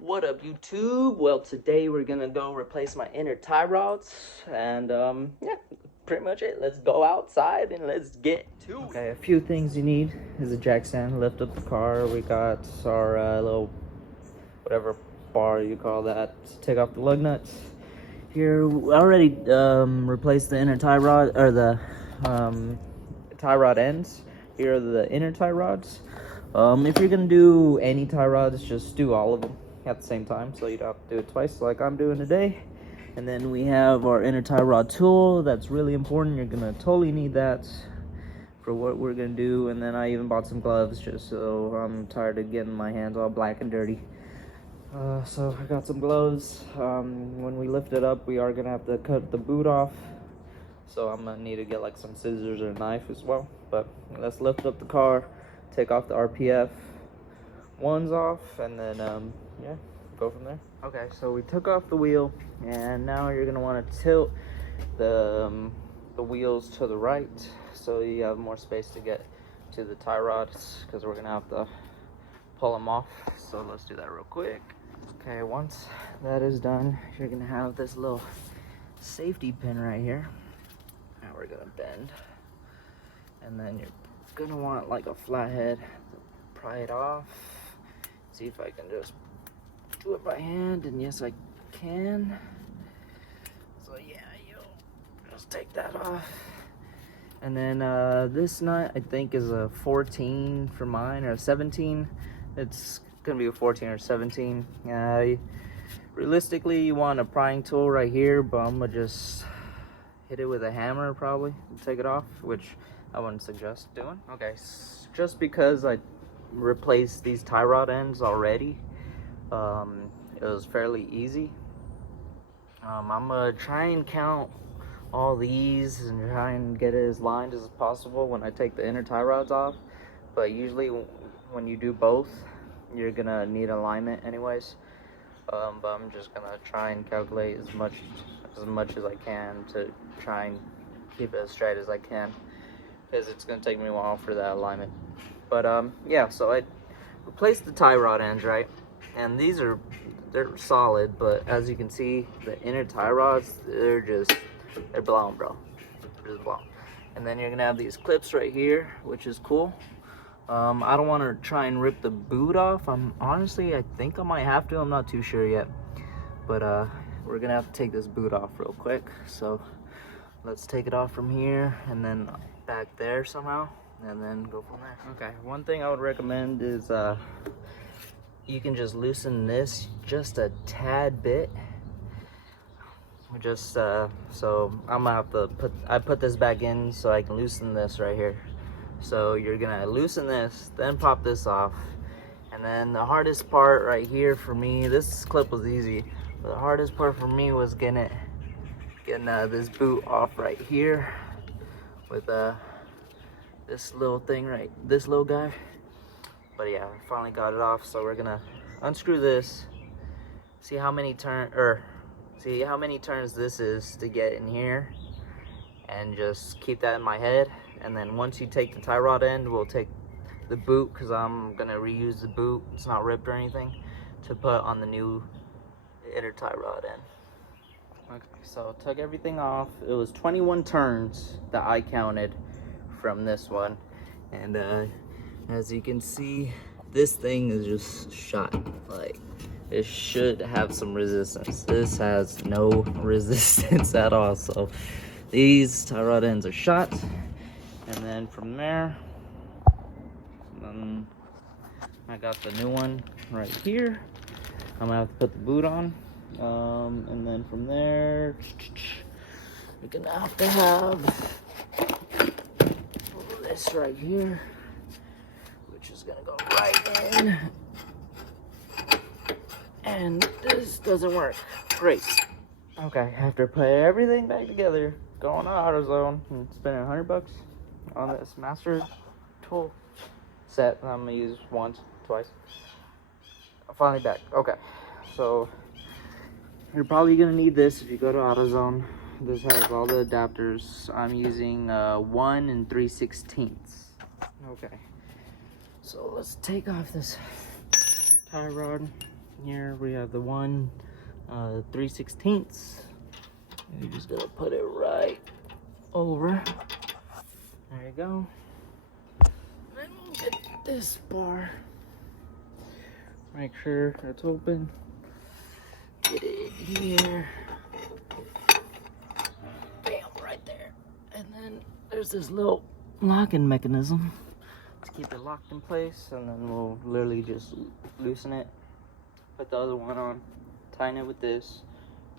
What up, YouTube? Well, today we're gonna go replace my inner tie rods, and yeah, pretty much it. Let's go outside and let's get to it. Okay, a few things you need is a jack stand. Lift up the car. We got our little whatever bar you call that. Take off the lug nuts. Here, we already replaced the inner tie rod or the tie rod ends. Here are the inner tie rods. If you're gonna do any tie rods, just do all of them at the same time, so you don't have to do it twice like I'm doing today. And then we have our inner tie rod tool. That's really important. You're gonna totally need that for what we're gonna do. And then I even bought some gloves just so I'm tired of getting my hands all black and dirty. So I got some gloves. When we lift it up, we are gonna have to cut the boot off, so I'm gonna need to get like some scissors or a knife as well. But let's lift up the car, take off the RPF ones off, and then yeah, go from there. Okay, so we took off the wheel, and now you're gonna want to tilt the wheels to the right so you have more space to get to the tie rods, because we're gonna have to pull them off. So let's do that real quick. Okay, once that is done, you're gonna have this little safety pin right here. Now we're gonna bend, and then you're gonna want like a flathead to pry it off. See if I can just do it by hand, and yes I can. So yeah, you just take that off. And then this nut I think is a 14 for mine, or a 17. It's gonna be a 14 or 17. Realistically, you want a prying tool right here, but I'm gonna just hit it with a hammer probably and take it off, which I wouldn't suggest doing. Okay, just because I replaced these tie rod ends already, it was fairly easy. I'm gonna try and count all these and try and get it as lined as possible when I take the inner tie rods off, but usually when you do both, you're gonna need alignment anyways. But I'm just gonna try and calculate as much as I can to try and keep it as straight as I can, because it's gonna take me a while for that alignment. But yeah, so I replaced the tie rod ends, right? And they're solid, but as you can see, the inner tie rods, they're blown, bro. They're just blown. And then you're gonna have these clips right here, which is cool. I don't want to try and rip the boot off. I think I might have to. I'm not too sure yet. But we're gonna have to take this boot off real quick. So let's take it off from here and then back there somehow, and then go from there. Okay, one thing I would recommend is you can just loosen this just a tad bit. Just so I'm gonna have to put this back in so I can loosen this right here. So you're gonna loosen this, then pop this off, and then the hardest part right here for me, this clip was easy, but the hardest part for me was getting this boot off right here with this little thing, right, this little guy. But yeah, I finally got it off. So we're gonna unscrew this, see how many turns this is to get in here, and just keep that in my head. And then once you take the tie rod end, we'll take the boot, because I'm gonna reuse the boot, it's not ripped or anything, to put on the new inner tie rod end. Okay, so I took everything off. It was 21 turns that I counted from this one, and as you can see, this thing is just shot. Like, it should have some resistance. This has no resistance at all. So these tie rod ends are shot. And then from there, I got the new one right here. I'm gonna have to put the boot on. And then from there, you're gonna have to have this right here, which is gonna go right in. And this doesn't work. Great. Okay, after putting everything back together, going to AutoZone and spending $100 on this master tool set I'm gonna use once, twice. I'm finally back. Okay, so you're probably gonna need this if you go to AutoZone. This has all the adapters. I'm using 1 3/16. Okay, so let's take off this tie rod. Here we have the one 3/16. You're just gonna put it right over. There you go. Then we'll get this bar. Make sure it's open. Get it here. Bam, right there. And then there's this little locking mechanism to keep it locked in place, and then we'll literally just loosen it. Put the other one on, tighten it with this,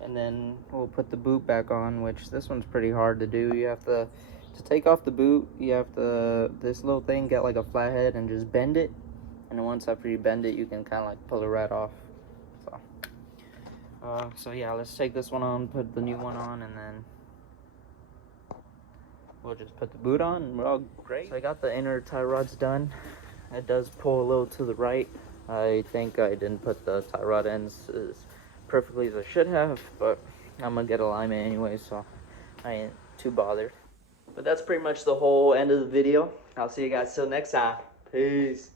and then we'll put the boot back on, which this one's pretty hard to do. You have to take off the boot, you have to, this little thing, get like a flathead and just bend it. And then once after you bend it, you can kind of like pull it right off. So yeah, let's take this one on, put the new one on, and then we'll just put the boot on and we're all great. So I got the inner tie rods done. It does pull a little to the right. I think I didn't put the tie rod ends as perfectly as I should have, but I'm gonna get alignment anyway, so I ain't too bothered. But that's pretty much the whole end of the video. I'll see you guys till next time. Peace.